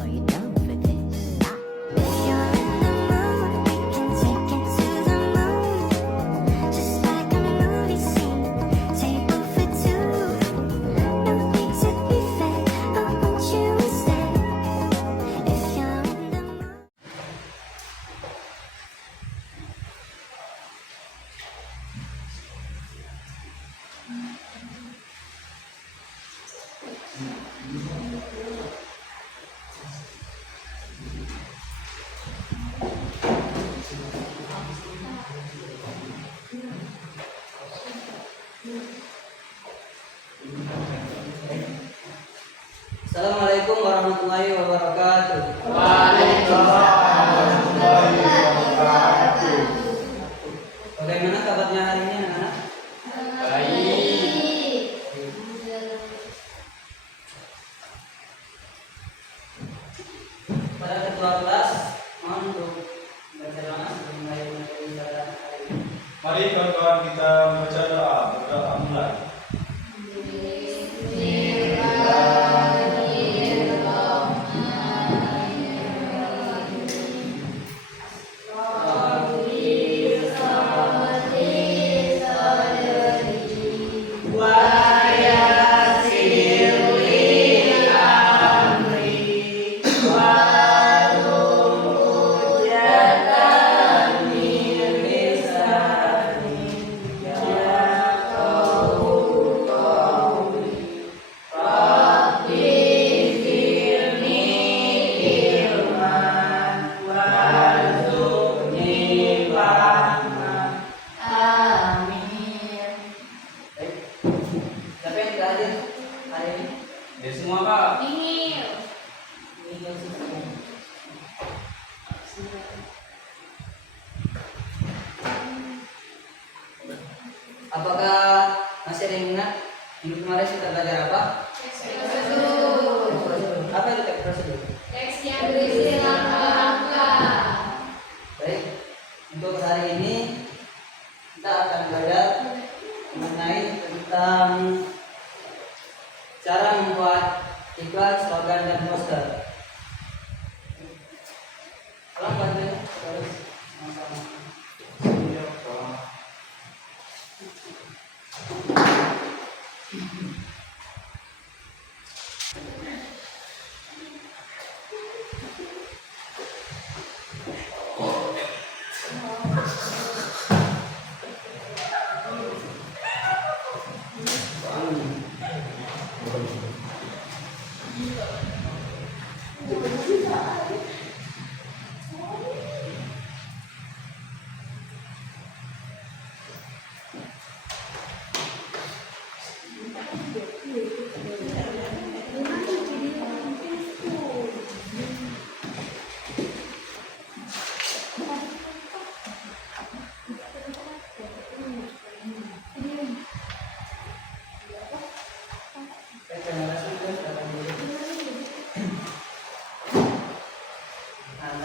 Are you down for this? If you're in the mood, we can take it to the moon. Just like a movie scene, table for two. No need to be fake, I want you to stay. If you're in the mood. Assalamualaikum warahmatullahi wabarakatuh. Bagaimana kabarnya hari ini anak-anak? Pada ketua kelas, mohon untuk membaca doa sebelum mulai pembelajaran hari ini. Mari kawan-kawan kita membaca doa, berdoa mulai. Siapa yang tidak hadir hari ini? Ya semua Pak. Apakah masih ada yang ingat minggu kemarin kita belajar apa? Apa itu teks prosedur? Teks yang berisi langkah-langkah. Baik, untuk hari ini kita akan belajar mengenai tentang cara membuat iklan, slogan, dan poster. Tolong bantuin, terus sama-sama.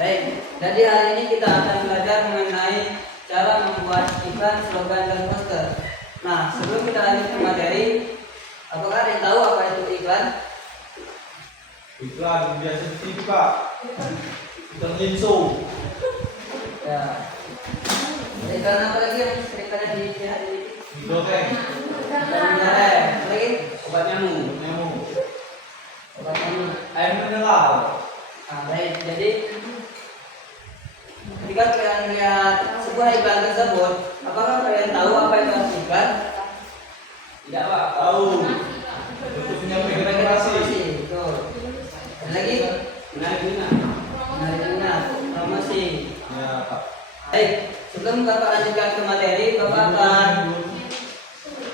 Baik, jadi hari ini kita akan belajar mengenai cara membuat iklan, slogan, dan poster. Nah, sebelum kita lanjut ke materi, apakah ada yang tahu apa itu iklan? Iklan biasa di TV Pak. Iklan info. Ya. Iklan apa lagi yang sering ada di TV? Dongeng. Lagi? Obat nyamuk. Obat nyamuk. Air mineral. Nah, baik. Jadi ketika kalian lihat sebuah iklan tersebut, apakah kalian tahu apa itu arti iklan? Tidak Pak. Tahu. Untuk menyampaikan informasi. Betul. Ada lagi? Menarik minat. Promosi. Ya Pak. Baik, sebelum Bapak lanjutkan ke materi, Bapak akan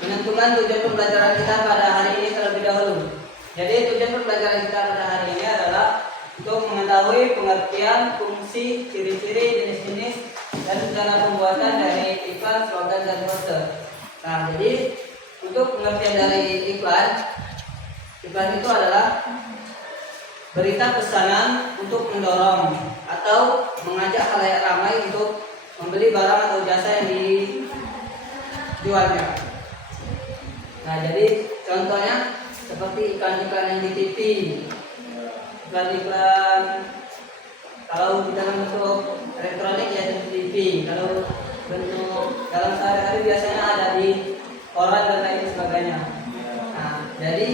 menentukan tujuan pembelajaran kita pada hari ini terlebih dahulu. Jadi tujuan pembelajaran kita pada hari ini adalah untuk mengetahui pengertian, fungsi, ciri-ciri, jenis-jenis, dan cara pembuatan dari iklan, slogan, dan poster. Nah, jadi untuk pengertian dari iklan itu adalah berita pesanan untuk mendorong atau mengajak khalayak ramai untuk membeli barang atau jasa yang dijualnya. Nah, jadi contohnya seperti iklan-iklan yang di TV, iklan-iklan kalau di dalam bentuk elektronik ya di TV, kalau bentuk dalam sehari-hari biasanya ada di koran dan lain sebagainya. Nah, jadi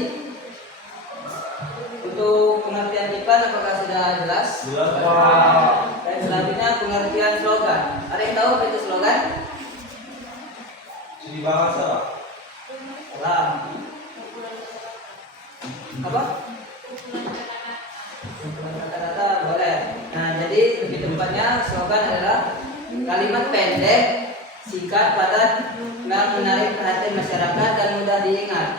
untuk pengertian iklan apakah sudah jelas? Jelas Pak. Dan selanjutnya pengertian slogan. Ada yang tahu apa itu slogan? Jadi bahasa. Salah. Apa? Kata-kata boleh. Nah, jadi lebih tepatnya slogan adalah kalimat pendek, singkat, padat, yang menarik perhatian masyarakat dan mudah diingat.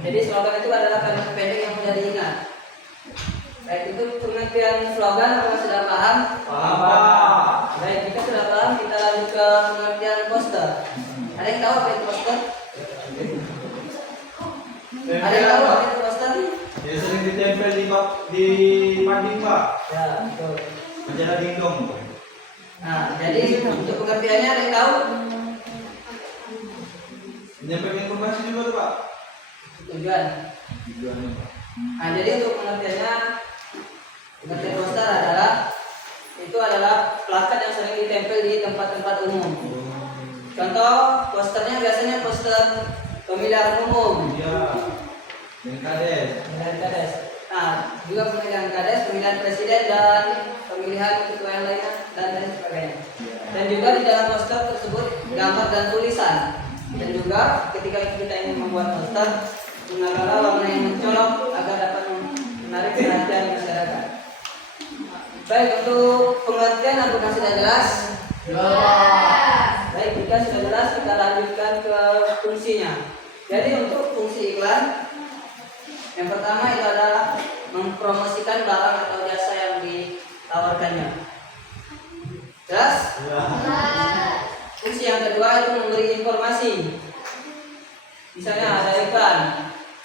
Jadi slogan itu adalah kalimat pendek yang mudah diingat. Baik, itu pengertian slogan. Apakah sudah paham? Paham Pak. Baik, jika sudah paham, kita lanjut ke pengertian poster. Ada yang tahu apa itu poster? Ada yang tahu apa itu poster? Ya sering ditempel di mading Pak. Ya, betul. Majalah dingdong. Nah, jadi untuk pengertiannya ada yang tahu? Menyampaikan informasi juga tuh Pak. Tujuan. Tujuannya Pak. Nah, jadi untuk pengertiannya, pengertian poster adalah itu adalah plakat yang sering ditempel di tempat-tempat umum. Contoh posternya biasanya poster pemilihan umum. Iya. Dan kades. Pemilihan kades. Nah, juga pemilihan kades, pemilihan presiden dan pemilihan ketua yang lainnya dan lain sebagainya. Dan juga di dalam poster tersebut gambar dan tulisan. Dan juga ketika kita ingin membuat poster, gunakanlah warna yang mencolok agar dapat menarik perhatian masyarakat. Baik, untuk pengertian apakah sudah jelas? Baik, jika sudah jelas kita lanjutkan ke fungsinya. Jadi untuk fungsi iklan, yang pertama itu adalah mempromosikan barang atau jasa yang ditawarkannya. Jelas? Fungsi yang kedua itu memberi informasi. Misalnya ada iklan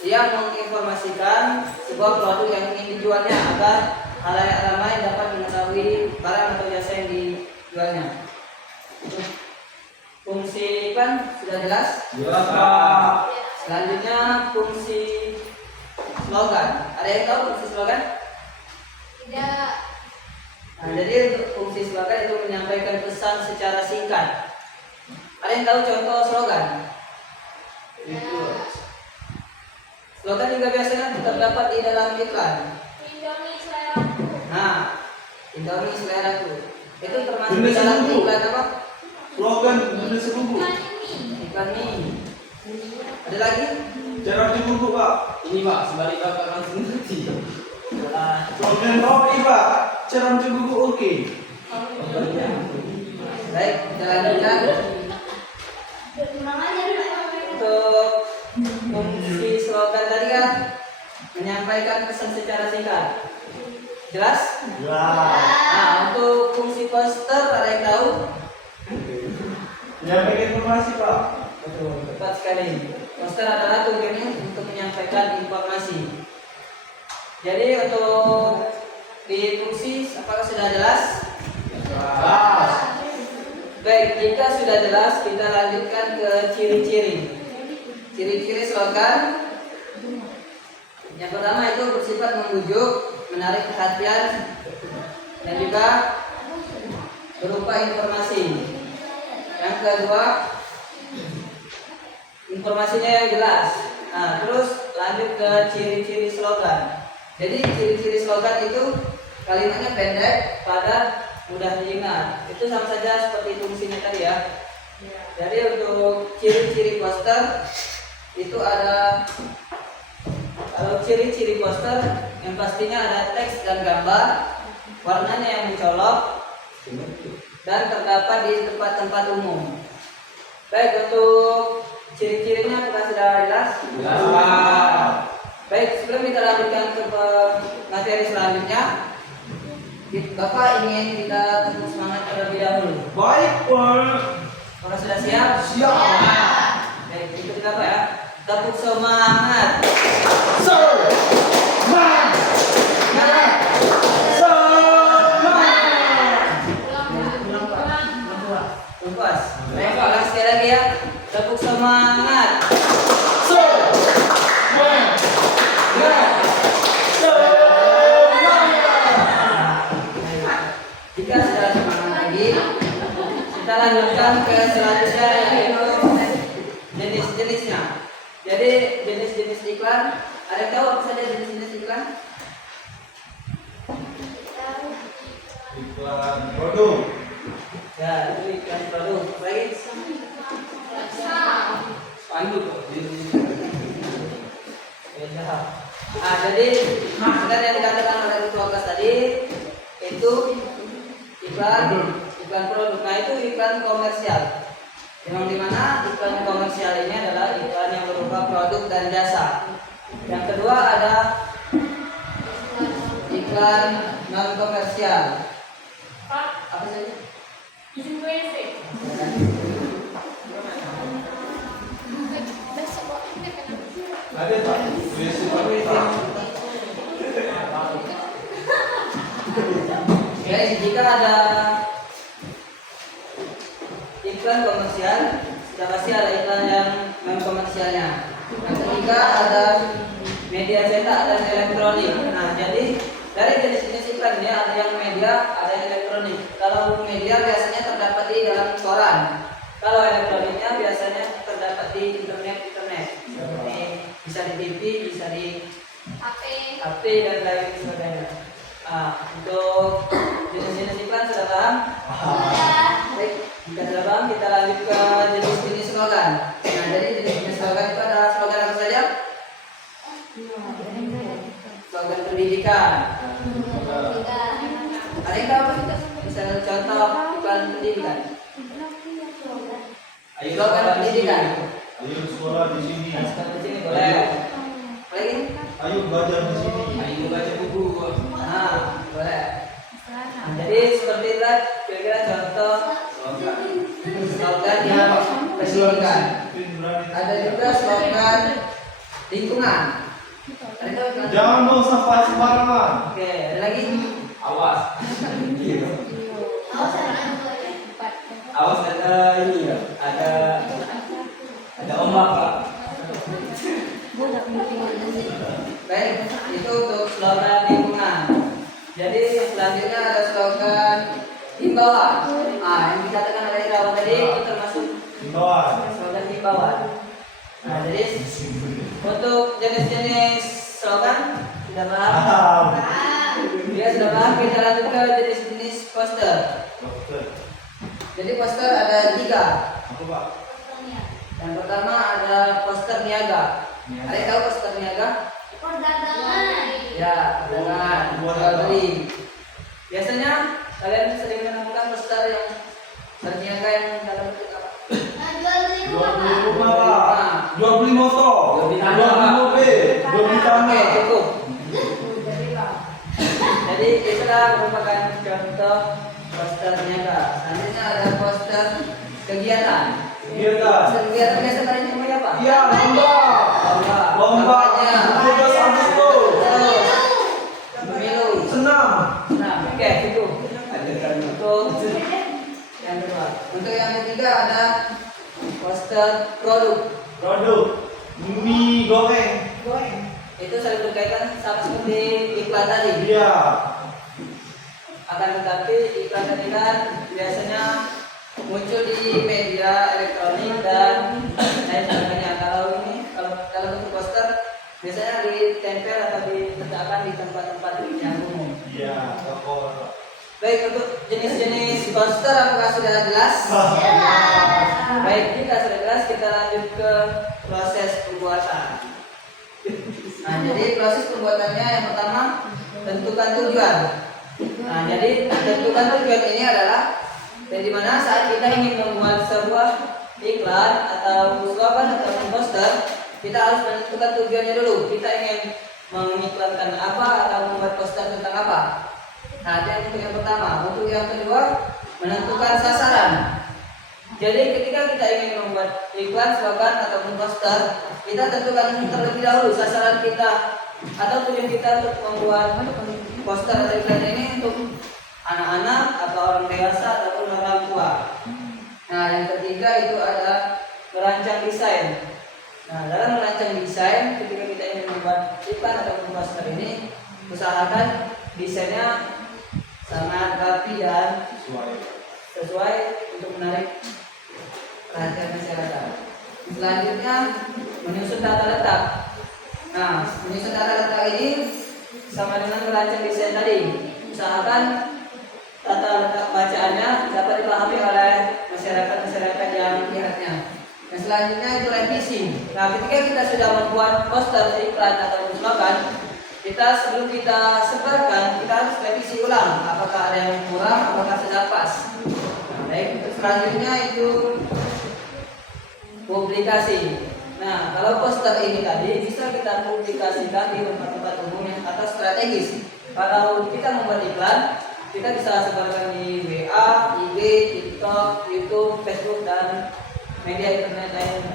yang menginformasikan sebuah produk yang ingin dijualnya agar halayak ramai dapat mengetahui barang atau jasa yang dijualnya. Fungsi iklan sudah jelas? Jelas Pak. Selanjutnya fungsi slogan. Ada yang tahu fungsi slogan? Tidak. Nah, jadi untuk fungsi slogan itu menyampaikan pesan secara singkat. Ada yang tahu contoh slogan? Itu. Slogan juga biasanya terdapat di dalam iklan. Indomie seleraku. Nah, Indomie seleraku. Itu termasuk Benda di dalam seluruh. iklan apa? Slogan benda seluruh. Ikan ini. Iklan mie. Ada lagi? Cara dibungkuk Pak. Ini Pak, sebalik Bapak langsung ngerti. Slogan kopi Pak. Cara dibungkuk oke. Baik, kita lanjutkan. Untuk fungsi slogan tadi kan menyampaikan pesan secara singkat. Jelas? Jelas. Nah, untuk fungsi poster ada yang tahu? Menyampaikan informasi Pak. Betul, tepat sekali. Poster adalah tujuannya untuk menyampaikan informasi. Jadi untuk di fungsi apakah sudah jelas? Jelas. Baik, jika sudah jelas kita lanjutkan ke ciri-ciri. Ciri-ciri slogan. Yang pertama itu bersifat membujuk, menarik perhatian, dan juga berupa informasi. Yang kedua, informasinya yang jelas. Nah, terus lanjut ke ciri-ciri slogan. Jadi ciri-ciri slogan itu kalimatnya pendek, padat, mudah diingat. Itu sama saja seperti fungsinya tadi ya. Jadi untuk ciri-ciri poster itu ada, kalau ciri-ciri poster yang pastinya ada teks dan gambar, warnanya yang mencolok, dan terdapat di tempat-tempat umum. Baik, untuk ciri-cirinya apakah sudah jelas? Jelas Pak. Baik, sebelum kita lanjutkan ke materi selanjutnya, Bapak ingin kita tepuk semangat terlebih dahulu. Baik Pak. Apakah sudah siap? Siap. Baik, ikut Bapak ya. Tepuk semangat. Puas. Baik, ulang sekali lagi ya. Tepuk semangat. lanjutkan ke selanjutnya yaitu jenis-jenisnya. Jadi jenis-jenis iklan, ada yang tahu apa saja jenis-jenis iklan? Iklan produk. Ya, itu iklan produk. Baik. Spanduk kok. Ya. Nah, jadi sebenarnya yang dikatakan oleh Ketua Kelas tadi itu iklan produk. Nah, itu iklan komersial. Yang dimana iklan komersial ini adalah iklan yang berupa produk dan jasa. Yang kedua ada iklan non komersial. Pak, Apa saja? izin WC. Ada tak? WC tak? Oke, jika ada iklan komersial, sudah pasti ada iklan yang non komersialnya. Yang ketiga ada media cetak dan elektronik. Nah, jadi dari jenis-jenis iklan ini ada yang media, ada yang elektronik. Kalau media biasanya terdapat di dalam koran. Kalau elektroniknya biasanya terdapat di internet. Seperti bisa di TV, bisa di HP dan lain sebagainya. Nah, untuk jenis-jenis iklan sudah paham? Baik, jika sudah paham kita lanjut ke jenis-jenis slogan. Nah, jadi jenis-jenis slogan itu ada slogan apa saja? Slogan pendidikan. Ada yang tahu apa? Misalnya contoh iklan pendidikan. Ayo Slogan sekolah di pendidikan. sini. Ayo sekolah di sini. Sekolah di sini boleh. Lagi? Ayo belajar di sini. Ayo baca buku. Nah, boleh. Nah, jadi seperti itu kira-kira contoh slogan yang pendidikan. Ada juga slogan lingkungan. Ada tahu kan? Jangan dong sampah sembarangan. Oke, ada lagi? Awas. Awas ada ini ya. Ada ombak Pak. Baik, itu untuk slogan lingkungan. Jadi selanjutnya ada slogan himbauan. Ah, yang dikatakan oleh Irawan tadi itu termasuk Himbauan. slogan himbauan. Nah, jadi untuk jenis-jenis slogan sudah paham? Ya sudah paham. Kita lanjut ke jenis-jenis poster. Dokter. Jadi poster ada 3. Apa Pak? Yang pertama ada poster niaga. Ada yang tahu poster niaga? Ya, perdagangan, jual beli. Biasanya kalian sering menemukan poster yang berniaga yang dalam bentuk apa? Jual beli rumah Pak. Jual beli motor. Jual beli tanah, Jual beli Pak. mobil. Jual beli Oke, tanah. cukup. Jadi itulah merupakan contoh poster niaga. Selanjutnya ada poster kegiatan. Kegiatan. Kegiatan biasa kalian temui apa? Iya, lomba. Lomba. Kampanye. 17 Agustus. Pemilu. Senam. Nah, oke, cukup. Untuk yang kedua. Untuk yang ketiga ada poster produk. Produk. Mie goreng. Itu saling berkaitan sama seperti iklan tadi. Iya. Akan tetapi iklan tadi kan biasanya muncul di media elektronik dan lain sebagainya. Kalau bentuk poster biasanya ditempel atau diletakkan di tempat-tempat yang umum. Iya, toko. Baik, untuk jenis-jenis poster apakah sudah jelas? Baik, kita sudah jelas, kita lanjut ke proses pembuatan. Nah, jadi proses pembuatannya yang pertama tentukan tujuan. Nah, jadi tentukan tujuan ini adalah dari mana saat kita ingin membuat sebuah iklan atau slogan atau poster, kita harus menentukan tujuannya dulu. Kita ingin mengiklankan apa atau membuat poster tentang apa. Nah, itu untuk yang pertama. Untuk yang kedua, menentukan sasaran. Jadi ketika kita ingin membuat iklan, slogan ataupun poster, kita tentukan terlebih dahulu sasaran kita atau tujuan kita untuk membuat poster atau iklan ini untuk anak-anak atau orang dewasa ataupun orang tua. Nah, yang ketiga itu ada merancang desain. Nah, dalam merancang desain, ketika kita ingin membuat iklan ataupun poster ini, usahakan desainnya sangat rapi dan sesuai untuk menarik perhatian masyarakat. Selanjutnya menyusun tata letak. Nah, menyusun tata letak ini sama dengan merancang desain tadi. Usahakan tata letak bacaannya dapat dipahami oleh masyarakat yang melihatnya. Yang selanjutnya itu revisi. Nah, ketika kita sudah membuat poster, iklan atau slogan, kita sebelum kita sebarkan, kita harus revisi ulang. Apakah ada yang kurang, apakah sudah pas. Nah, baik. Selanjutnya itu publikasi. Nah, kalau poster ini tadi bisa kita publikasikan di tempat-tempat umum yang atau strategis. Kalau kita membuat iklan, kita bisa sebarkan di WA, IG, TikTok, YouTube, Facebook, dan media internet lainnya.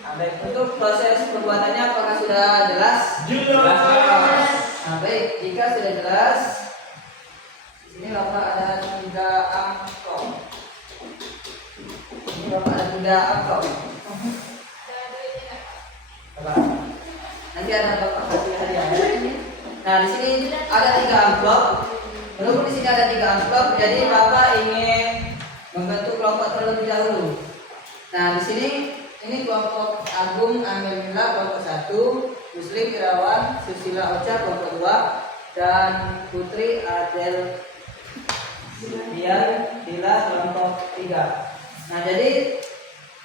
Nah, baik, untuk proses pembuatannya apakah sudah jelas? Jelas. Nah, baik, jika sudah jelas, di sini Bapak ada 3 amplop. Ini Bapak ada 3 amplop. Bapak, nanti ada Bapak kasih hadiah. Nah, di sini ada 3 amplop. Berhubung di sini ada 3 amplop, jadi Bapak ingin membentuk kelompok terlebih dahulu. Nah, di sini ini kelompok Agung Angelina kelompok 1, Muslim Irawan Susila Ocha kelompok 2, dan Putri Adel Dian Dila kelompok 3. Nah, jadi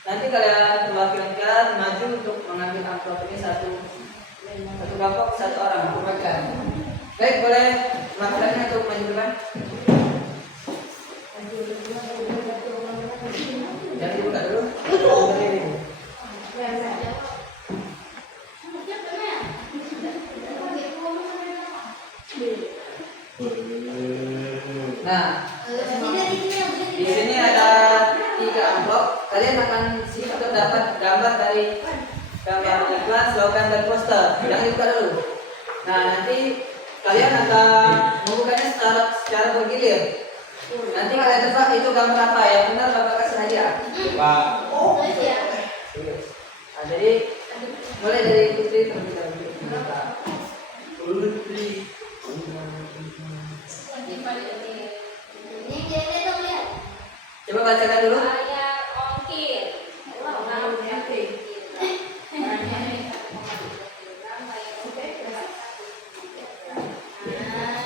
nanti kalian perwakilan maju untuk mengambil amplop ini satu kelompok 1 orang perwakilan. Baik, boleh perwakilannya untuk maju duluan. Jangan dibuka dulu. Nah, di sini ada 3 amplop. Kalian akan siap terdapat gambar dari gambar iklan, slogan, dan poster. Jangan dibuka dulu. Nah, nanti kalian akan membukanya secara bergilir. Nanti kalian tebak itu gambar apa yang benar, Bapak kasih hadiah. Pak. Nah, jadi mulai dari Putri terlebih dahulu. Putri. Coba bacakan dulu. Ayat ongkir.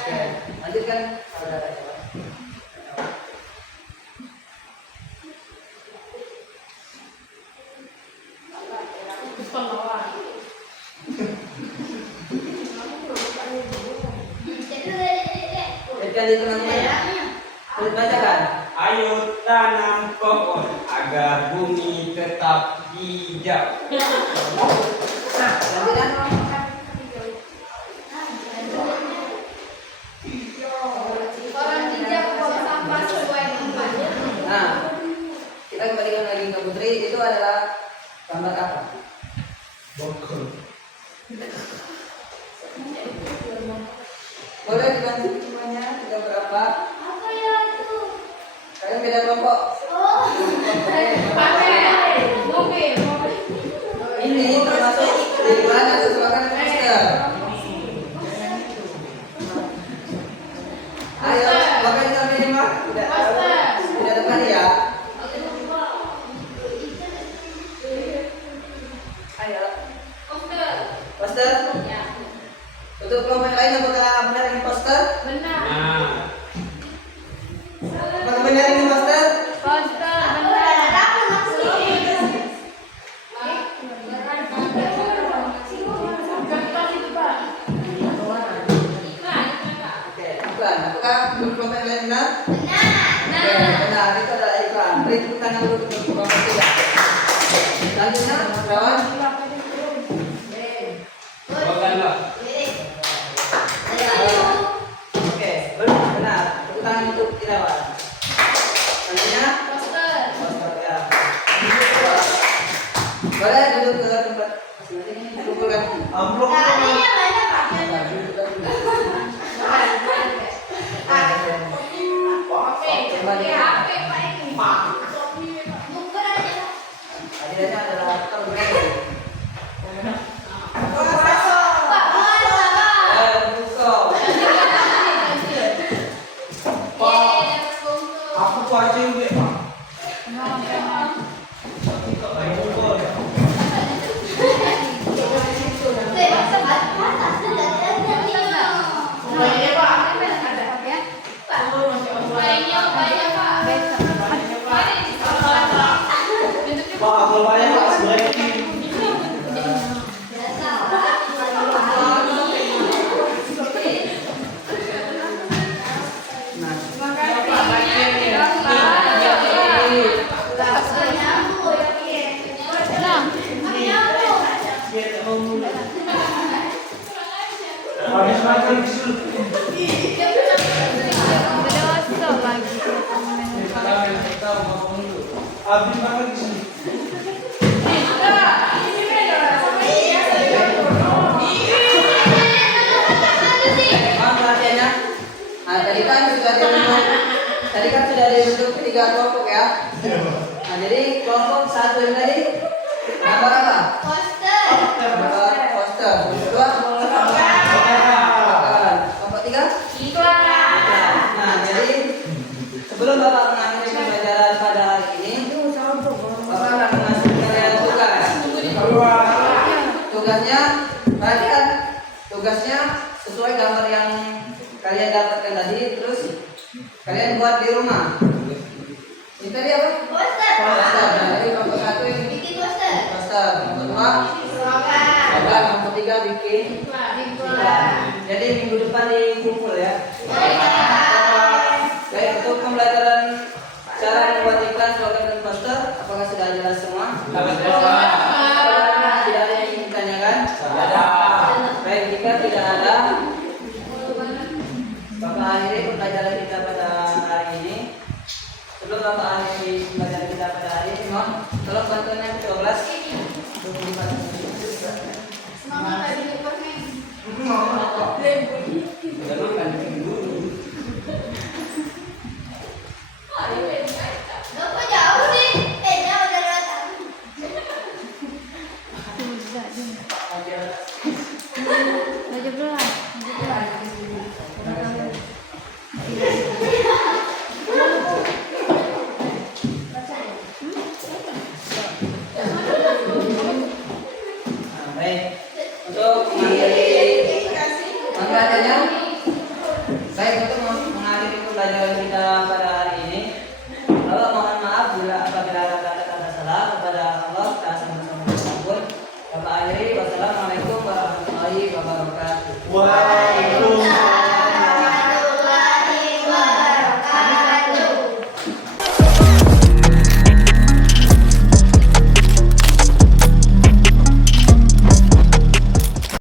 Oke, lanjutkan saudara. Lihatkan di tengah-tengah. Terus bacakan. Ayo tanam pohon agar bumi tetap hijau. Nah, lanjutkan. Orang bijak buang sampah sesuai tempatnya. Nah, kita kembalikan lagi ke Putri. Itu adalah gambar apa? Boleh dibantu semuanya? Kita berapa? Apa ya itu? Kalian beda kelompok. Mobil. Ini termasuk iklan atau slogan poster. Ayo, Bapak yang sampai ini mah tidak tahu, tidak teman ya. Ayo, poster. Untuk kelompok yang lain apakah benar ini poster? Benar. Nah, Apakah benar ini poster? Poster benar. Kertas itu, Pak. Oke, iklan. Apakah untuk kelompok yang lain benar? Benar. Oke, benar. Itu adalah iklan. Beri tepuk tangan dulu untuk kelompok 3. Selanjutnya, kawan. slogan Pak. Oke, benar. Tepuk tangan untuk Irawan. Selanjutnya, Poster. poster ya. Boleh duduk ke tempat masing-masing ini dikumpulkan. Amplop. Hadiahnya adalah terbaik. Abi banget di sini. Mohon perhatiannya. Nah, tadi kan sudah dibentuk 3 kelompok ya. Nah, jadi kelompok 1 yang tadi gambar apa? Poster. Gambar poster. Kedua, kelompok 3 Iklan. Nah, jadi sebelum Bapak mengakhiri pembelajaran pada hari ini, Bapak akan mengasih kalian tugas. Tugasnya, perhatikan, tugasnya sesuai gambar yang kalian dapatkan tadi, terus kalian buat di rumah. Ini tadi apa? Poster. Poster. Nah, jadi kelompok 1 ini Bikin poster. poster, kelompok 2 Slogan. kelompok 3 bikin. Iklan. Jadi minggu depan dikumpul ya. Baik. Baik, untuk pembelajaran cara membuat iklan, slogan dan poster, apakah sudah jelas semua? Tidak ada yang ingin ditanyakan? Baik, jika tidak ada, Bapak akhiri pembelajaran kita pada hari ini. Sebelum Bapak akhiri pembelajaran kita pada hari ini, mohon tolong bantuannya ke 12. Semangat lagi di posnya. Udah makan dulu. Loh, kok jauh sih? Jauh dari atas. Nah, baik, untuk mengakhiri pembelajarannya, baik untuk mengakhiri pembelajaran kita